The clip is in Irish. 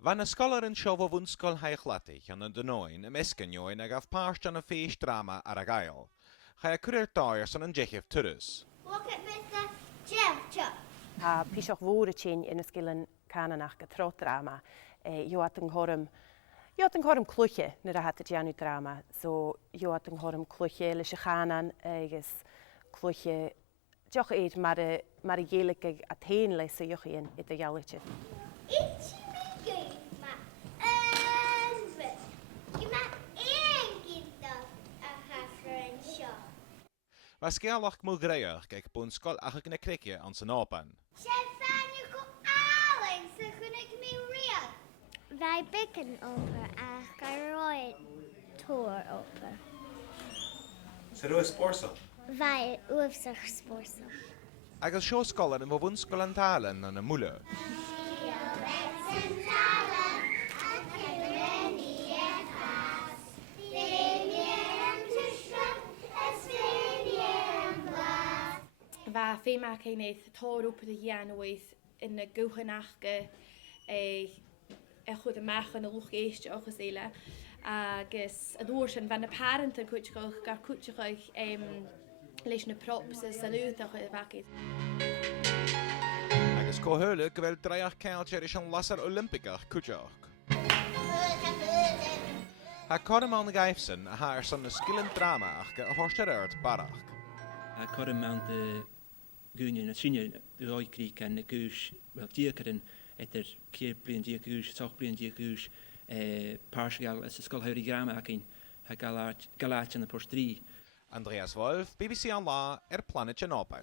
Van y scolar yn siof o fwnsgol haichlati yn y dynoen ymysgyn yw'n ag af past yn y ffeis drama ar y gael. Chai y cwrdd doer sy'n yn jechif tyrus. Look at Mr. Jevchuk. Pisoch woere tjin in skillen kananach getrot drama. Jo had een horm klutje naar de hatte janu drama. So jo had een horm klutje lische ganan eiges klutje. Joch eet maar de gelijke Athene lezen joch in het de jalletje. Itchy me game, ma. Je ma één kind a hafren shop. Was gealach mw greach geg bwn sgol ach ag yn y cricje an sy'n open. Stefan, je komt Alex, ze kunnen ik me real. Wij bikken open a garoid tour open. Sy'n rwy'n sporsol? Wij oefzig sporsen. Ag al sio sgolar yn fo fwnsgol an talen yn y mwle. Wa fema keineth tor op de januith in de goegenachke goed de maag en de lucht geestje ook gezelen. Agus a doorsen van de parenten kutje gar kutje leis na props is salut ach vakit. Ag ys cohyrlu gyfel dreiach cael cherish an lasar Olympicach cwtioch. Ha corym an gaifsyn a haar son y skillen drama ach ge horster ert barach. A corym an de gúine na sinne de roikriek en de goos wel diekeren etter keer blien die goos toch blien die goos partial as skolhoudig grama akin ha galat an de postri. Andreas Wolf, BBC An La, Planet Open.